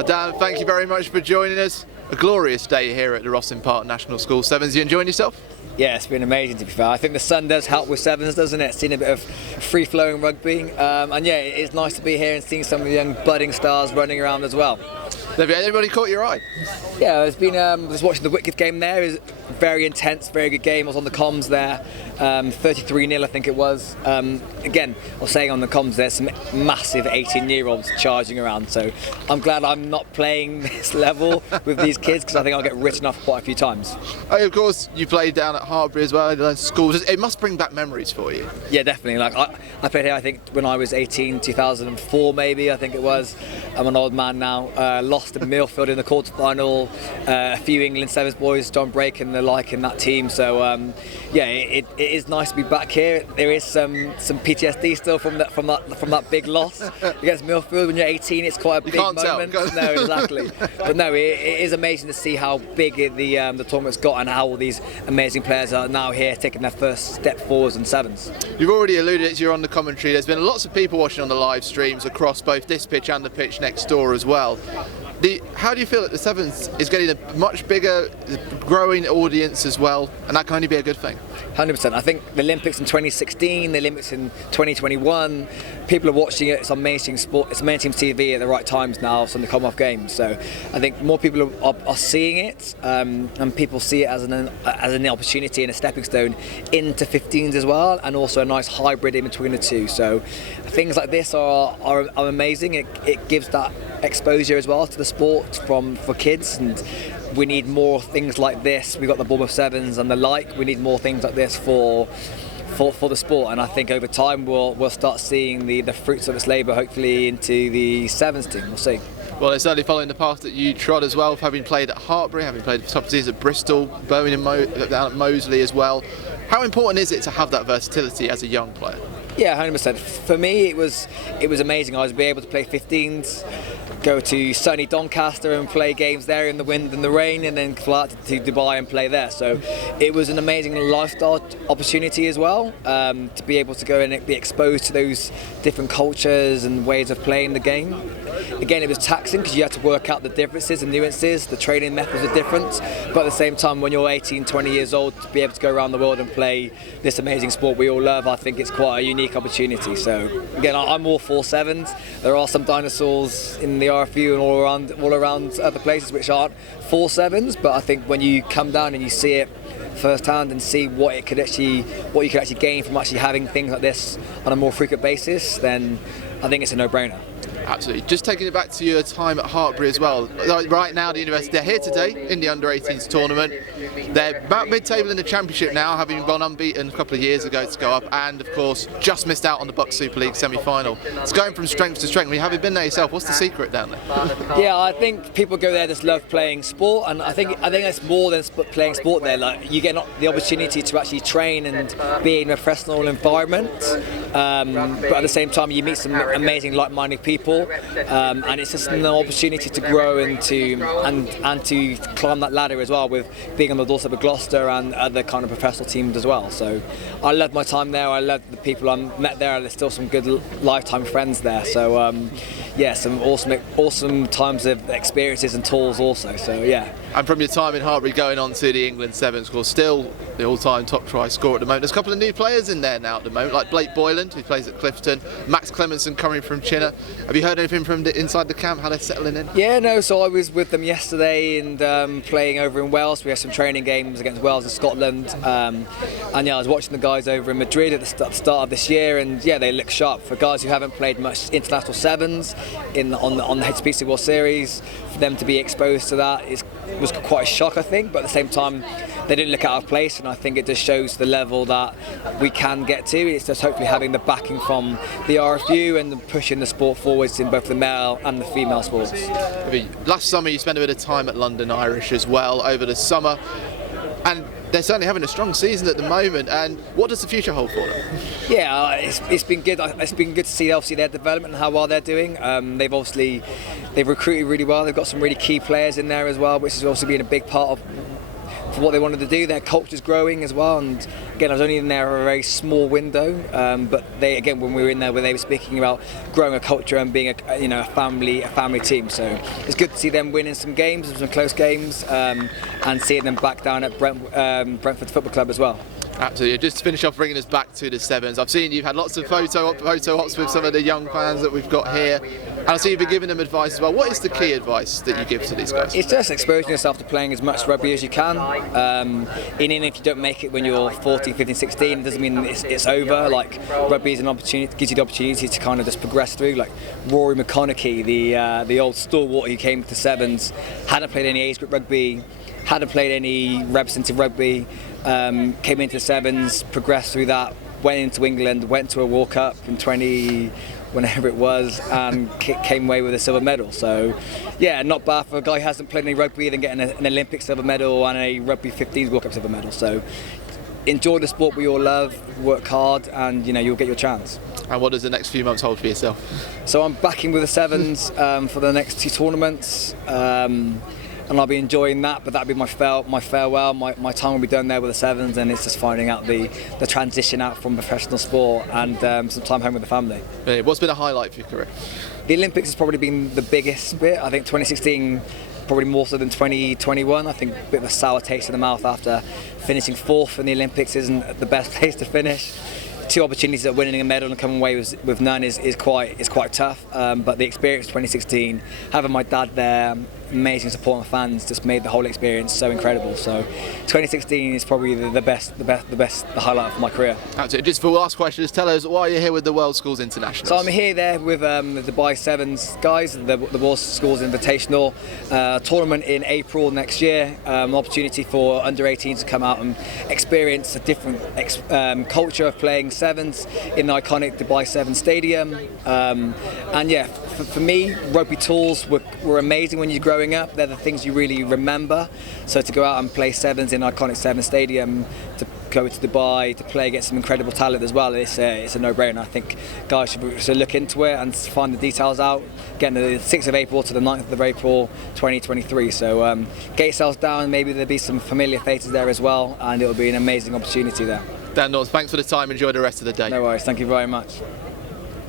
Dan, thank you very much for joining us. A glorious day here at the Rosslyn Park National Schools. Sevens, you enjoying yourself? Yeah, it's been amazing to be fair. I think the sun does help with sevens, doesn't it? Seeing a bit of free-flowing rugby. And yeah, it's nice to be here and seeing some of the young budding stars running around as well. Have anybody caught your eye? Yeah, it's been. I was watching the Wicked game there. It was very intense, very good game. I was on the comms there. 33-0, I think it was. Again, I was saying on the comms, there's some massive 18-year-olds charging around. So I'm glad I'm not playing this level with these kids because I think I'll get written off quite a few times. Oh, of course, you played down at Hartpury as well, schools. It must bring back memories for you. Yeah, definitely. Like I played here, I think, when I was 18, 2004 maybe, I think it was. I'm an old man now. Lost in Millfield in the quarter-final. A few England Sevens boys, John Brake and the like in that team. So yeah, it is nice to be back here. There is some PTSD still from that big loss against Millfield. When you're 18, it's quite a big moment. No, exactly. But no, it is amazing to see how big the tournament's got and how all these amazing players are now here taking their first step forwards in sevens. You've already alluded to, you're on the commentary. There's been lots of people watching on the live streams across both this pitch and the pitch next door as well. How do you feel that the Sevens is getting a much bigger, growing audience as well, and that can only be a good thing? 100%. I think the Olympics in 2016, the Olympics in 2021, people are watching it. It's on mainstream sport. It's mainstream TV at the right times now. It's on the Commonwealth Games. So I think more people are seeing it, and people see it as an opportunity and a stepping stone into 15s as well, and also a nice hybrid in between the two. So things like this are amazing. It gives that exposure as well to the sport for kids, and we need more things like this. We've got the Bournemouth Sevens and the like. We need more things like this for the sport, and I think over time we'll start seeing the fruits of its labour hopefully into the Sevens team. We'll see. Well, they're certainly following the path that you trod as well, having played at Hartpury, having played top tiers at Bristol, Birmingham, down at Moseley as well. How important is it to have that versatility as a young player? Yeah, 100%. For me, it was amazing. I was able to play 15s, go to sunny Doncaster and play games there in the wind and the rain, and then fly out to Dubai and play there. So it was an amazing lifestyle opportunity as well, to be able to go and be exposed to those different cultures and ways of playing the game. Again, it was taxing because you had to work out the differences and nuances. The training methods are different, but at the same time, when you're 18, 20 years old, to be able to go around the world and play this amazing sport we all love, I think it's quite a unique opportunity. So again, I'm all for sevens. There are some dinosaurs in the RFU and all around other places which aren't for sevens, but I think when you come down and you see it firsthand and see what you could actually gain from actually having things like this on a more frequent basis, then I think it's a no-brainer. Absolutely. Just taking it back to your time at Hartpury as well. Right now, the university, they're here today in the under-18s tournament. They're about mid-table in the championship now, having gone unbeaten a couple of years ago to go up, and of course, just missed out on the Bucks Super League semi-final. It's going from strength to strength. I mean, having been there yourself, what's the secret down there? Yeah, I think people go there just love playing sport, and I think it's more than playing sport there. Like, you get the opportunity to actually train and be in a professional environment, but at the same time, you meet some amazing like-minded people. And it's just an opportunity to grow and to climb that ladder as well, with being on the doorstep of Gloucester and other kind of professional teams as well. So I loved my time there. I loved the people I met there. There's still some good lifetime friends there. So yeah, some awesome times of experiences and tours also. So yeah. And from your time in Hartpury going on to the England Sevens, of course, still the all-time top try scorer at the moment. There's a couple of new players in there now at the moment, like Blake Boyland, who plays at Clifton, Max Clemenson coming from Chinner. Have you heard anything from inside the camp, how they're settling in? Yeah, no, so I was with them yesterday and playing over in Wales. We had some training games against Wales and Scotland. And yeah, I was watching the guys over in Madrid at the start of this year, and yeah, they look sharp. For guys who haven't played much international sevens on the HSBC World Series, for them to be exposed to that was quite a shock, I think, but at the same time they didn't look out of place, and I think it just shows the level that we can get to. It's just hopefully having the backing from the RFU and pushing the sport forwards in both the male and the female sports. Last summer you spent a bit of time at London Irish as well over the summer, and they're certainly having a strong season at the moment. And what does the future hold for them? Yeah, it's been good. It's been good to see obviously their development and how well they're doing. They've recruited really well. They've got some really key players in there as well, which has also been a big part of for what they wanted to do. Their culture's growing as well, and Again, I was only in there for a very small window, but they, again, when we were in there, they were speaking about growing a culture and being a family team. So it's good to see them winning some games, some close games, and seeing them back down at Brentford Football Club as well. Absolutely. Just to finish off, bringing us back to the Sevens, I've seen you've had lots of photo ops with some of the young fans that we've got here, and I see you've been giving them advice as well. What is the key advice that you give to these guys? It's just exposing yourself to playing as much rugby as you can. Even if you don't make it when you're 14, 15, 16, it doesn't mean it's over. Like, rugby is an opportunity, gives you the opportunity to kind of just progress through. Like Rory McConaughey, the old stalwart who came to Sevens, hadn't played any age group rugby, hadn't played any representative rugby, came into the Sevens, progressed through that, went into England, went to a World Cup in whenever it was, and came away with a silver medal. So yeah, not bad for a guy who hasn't played any rugby, then getting an Olympic silver medal and a Rugby 15s World Cup silver medal. So enjoy the sport we all love, work hard, and you'll get your chance. And what does the next few months hold for yourself? So I'm backing with the Sevens for the next 2 tournaments. And I'll be enjoying that, but that'll be my farewell. My time will be done there with the Sevens, and it's just finding out the transition out from professional sport and some time home with the family. What's been a highlight for your career? The Olympics has probably been the biggest bit. I think 2016 probably more so than 2021. I think a bit of a sour taste in the mouth after finishing 4th in the Olympics isn't the best place to finish. 2 opportunities at winning a medal and coming away with none is quite tough. But the experience of 2016, having my dad there, amazing support from fans, just made the whole experience so incredible. So 2016 is probably the highlight of my career. Absolutely. Just for the last question, just tell us why you're here with the World Schools Internationals. So I'm here there with the Dubai Sevens guys, the World Schools Invitational tournament in April next year. An opportunity for under 18s to come out and experience a different culture of playing Sevens in the iconic Dubai Sevens Stadium. And yeah, for me, rugby tools were amazing when you're growing up. They're the things you really remember. So to go out and play Sevens in iconic Sevens Stadium, to go to Dubai to play against some incredible talent as well, it's a no-brainer. I think guys should look into it and find the details out. Getting the 6th of April to the 9th of April 2023. So get yourselves down, maybe there'll be some familiar faces there as well, and it'll be an amazing opportunity there. Dan Norton, thanks for the time. Enjoy the rest of the day. No worries, thank you very much.